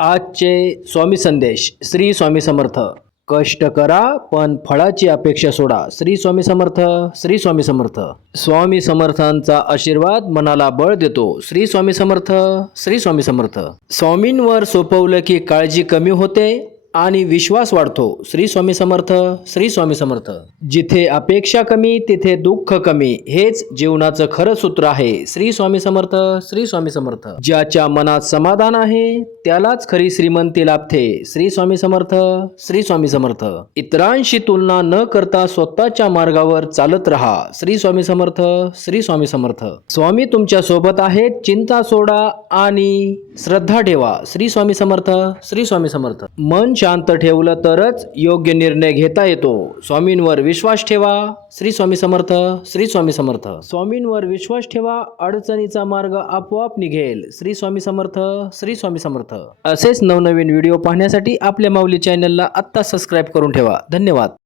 आजचे स्वामी संदेश श्री स्वामी समर्थ. कष्ट करा पण फळाची अपेक्षा सोडा. श्री स्वामी समर्थ. श्री स्वामी समर्थ. स्वामी समर्थांचा आशीर्वाद मनाला बळ देतो. श्री स्वामी समर्थ. श्री स्वामी समर्थ. स्वामींवर सोपवलं की काळजी कमी होते आणि विश्वास वाढतो. श्री स्वामी समर्थ. श्री स्वामी समर्थ. जिथे अपेक्षा कमी तिथे दुःख कमी, हेच जीवनाचं खरं सूत्र आहे. श्री स्वामी समर्थ. श्री स्वामी समर्थ. ज्याच्या मनात समाधान आहे त्यालाच खरी श्रीमंती लाभते. श्री स्वामी समर्थ. श्री स्वामी समर्थ. इतरांशी तुलना न करता स्वतःच्या मार्गावर चालत राहा. श्री स्वामी समर्थ. श्री स्वामी समर्थ. स्वामी तुमच्या सोबत आहेत. चिंता सोडा आणि श्रद्धा ठेवा. श्री स्वामी समर्थ. श्री स्वामी समर्थ. मन शांत ठेवलं तरच योग्य निर्णय घेता येतो. स्वामींवर विश्वास ठेवा. श्री स्वामी समर्थ. श्री स्वामी समर्थ. स्वामींवर विश्वास ठेवा, अडचणीचा मार्ग आपोआप निघेल. श्री स्वामी समर्थ. श्री स्वामी समर्थ. असेच नवनवीन व्हिडिओ पाहण्यासाठी आपल्या माऊली चॅनलला आत्ता सबस्क्राईब करून ठेवा. धन्यवाद.